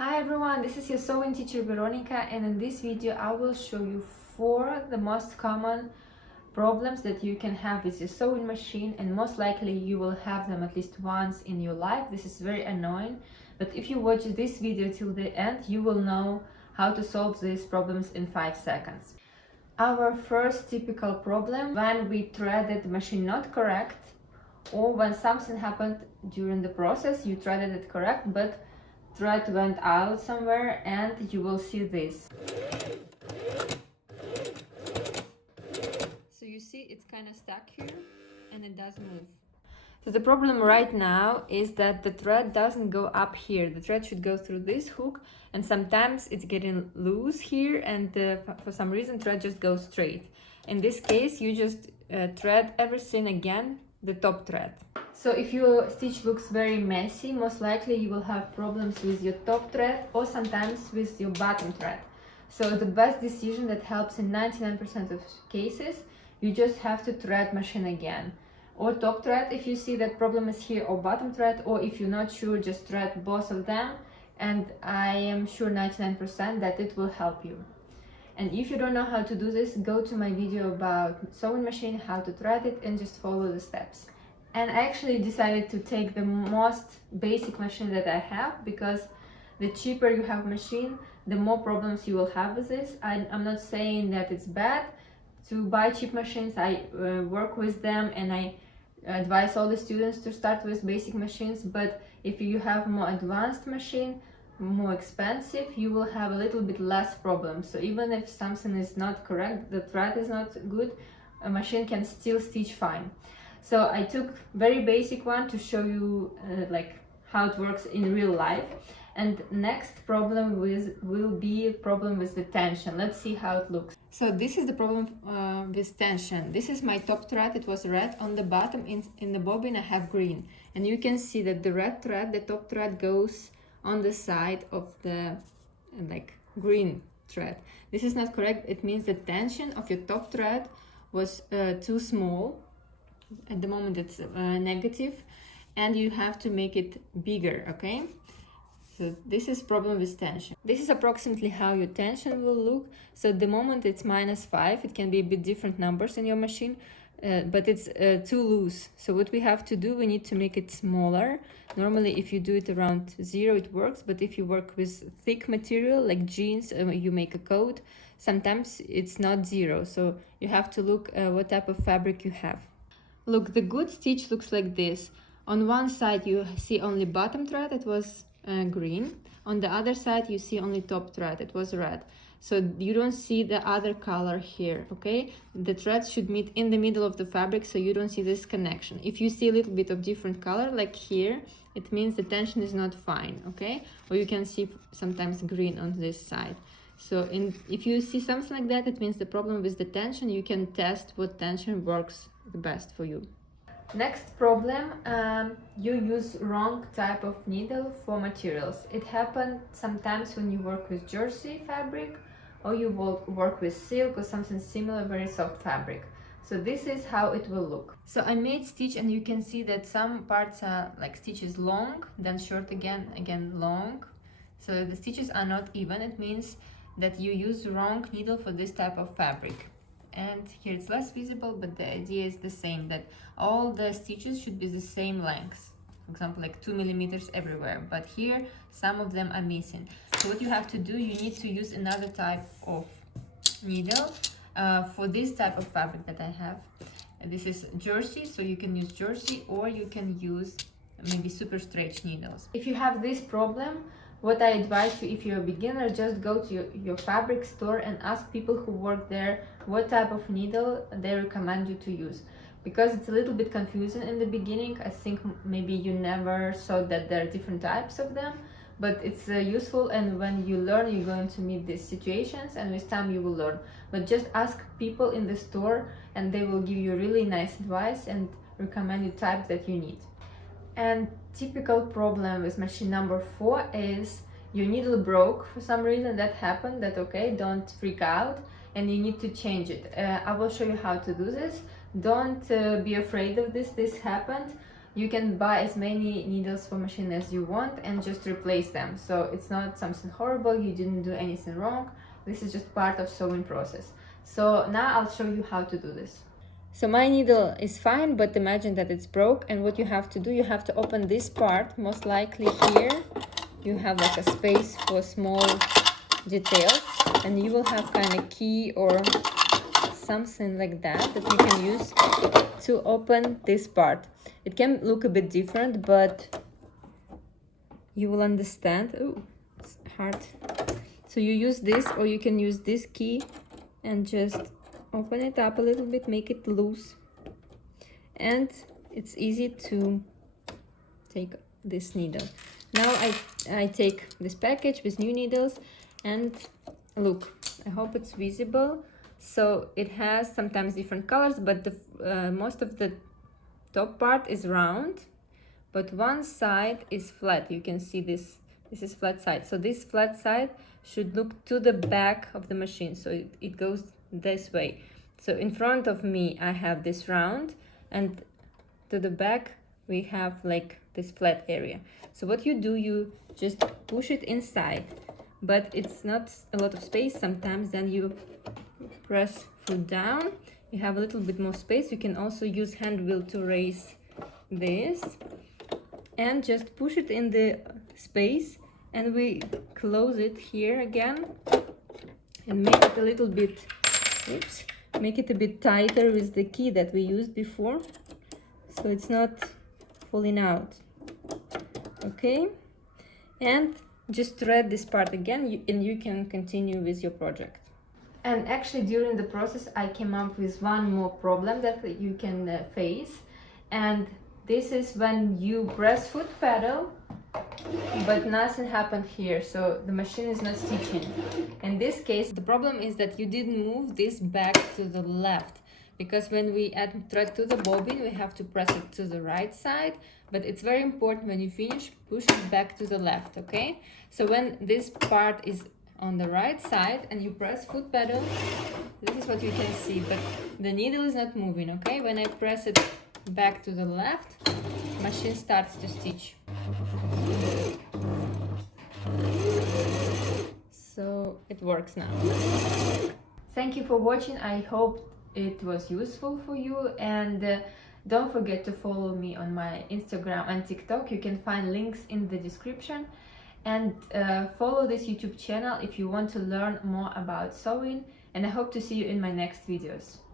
Hi everyone, this is your sewing teacher Veronica, and in this video I will show you 4 the most common problems that you can have with your sewing machine, and most likely you will have them at least once in your life. This is very annoying, but if you watch this video till the end, you will know how to solve these problems in 5 seconds. Our first typical problem: when we threaded the machine not correct, or when something happened during the process, you threaded it correct, but thread went out somewhere, and you will see this. So you see it's kind of stuck here and it doesn't move. So the problem right now is that the thread doesn't go up here. The thread should go through this hook, and sometimes it's getting loose here, and for some reason thread just goes straight. In this case, you just thread everything again, the top thread. So if your stitch looks very messy, most likely you will have problems with your top thread or sometimes with your bottom thread. So the best decision that helps in 99% of cases, you just have to thread machine again. Or top thread if you see that problem is here, or bottom thread, or if you're not sure, just thread both of them, and I am sure 99% that it will help you. And if you don't know how to do this, go to my video about sewing machine, how to thread it, and just follow the steps. And I actually decided to take the most basic machine that I have, because the cheaper you have machine, the more problems you will have with this. I'm not saying that it's bad to buy cheap machines. I work with them, and I advise all the students to start with basic machines. But if you have more advanced machine, more expensive, you will have a little bit less problems. So even if something is not correct, the thread is not good, a machine can still stitch fine. So I took very basic one to show you like how it works in real life. And next problem will be a problem with the tension. Let's see how it looks. So this is the problem with tension. This is my top thread. It was red. On the bottom in the bobbin I have green, and you can see that the red thread, the top thread, goes on the side of the like green thread. This is not correct. It means the tension of your top thread was too small. At the moment it's negative, and you have to make it bigger. Okay, so this is problem with tension. This is approximately how your tension will look. So at the moment it's -5. It can be a bit different numbers in your machine, but it's too loose. So what we have to do, we need to make it smaller. Normally if you do it around 0, it works, but if you work with thick material like jeans, you make a coat, sometimes it's not 0. So you have to look what type of fabric you have. Look, the good stitch looks like this. On one side you see only bottom thread, it was green. On the other side you see only top thread, it was red. So you don't see the other color here, okay? The threads should meet in the middle of the fabric, so you don't see this connection. If you see a little bit of different color, like here, it means the tension is not fine, okay? Or you can see sometimes green on this side. So if you see something like that, it means the problem with the tension. You can test what tension works the best for you. Next problem, you use wrong type of needle for materials. It happens sometimes when you work with jersey fabric, or you will work with silk or something similar, very soft fabric. So this is how it will look. So I made stitch, and you can see that some parts are like stitches long, then short again long. So the stitches are not even. It means that you use wrong needle for this type of fabric. And here it's less visible, but the idea is the same, that all the stitches should be the same length. For example, like 2 millimeters everywhere, but here some of them are missing. So what you have to do, you need to use another type of needle for this type of fabric that I have. And this is jersey, so you can use jersey, or you can use maybe super stretch needles. If you have this problem, what I advise you, if you're a beginner, just go to your fabric store and ask people who work there what type of needle they recommend you to use. Because it's a little bit confusing in the beginning. I think maybe you never saw that there are different types of them, but it's useful, and when you learn, you're going to meet these situations, and with time you will learn. But just ask people in the store, and they will give you really nice advice and recommend you type that you need. And typical problem with machine number 4 is your needle broke for some reason. That happened, that okay, don't freak out, and you need to change it. I will show you how to do this. Don't be afraid of this happened. you can buy as many needles for machine as you want and just replace them. So it's not something horrible, you didn't do anything wrong. This is just part of sewing process. So now I'll show you how to do this. So my needle is fine, but imagine that it's broke, and what you have to do, you have to open this part. Most likely here you have like a space for small details, and you will have kind of key or something like that that you can use to open this part. It can look a bit different, but you will understand. Oh, it's hard. So you use this, or you can use this key and just open it up a little bit, make it loose, and it's easy to take this needle. Now I take this package with new needles, and look, I hope it's visible. So it has sometimes different colors, but the most of the top part is round, but one side is flat. You can see this is flat side. So this flat side should look to the back of the machine, so it goes this way. So in front of me I have this round, and to the back we have like this flat area. So what you do, you just push it inside, but it's not a lot of space sometimes. Then you press foot down, you have a little bit more space. You can also use hand wheel to raise this, and just push it in the space, and we close it here again and make it a little bit, oops, make it a bit tighter with the key that we used before, so it's not falling out. Okay, and just thread this part again, and you can continue with your project. And actually during the process I came up with one more problem that you can face, and this is when you press foot pedal but nothing happened here, so the machine is not stitching. In this case the problem is that you didn't move this back to the left, because when we add thread to the bobbin we have to press it to the right side, but it's very important when you finish, push it back to the left. Okay, so when this part is on the right side and you press foot pedal, this is what you can see, but the needle is not moving. Okay, when I press it back to the left, machine starts to stitch. So it works now. Thank you for watching. I hope it was useful for you, and don't forget to follow me on my Instagram and TikTok. You can find links in the description, and follow this YouTube channel if you want to learn more about sewing, and I hope to see you in my next videos.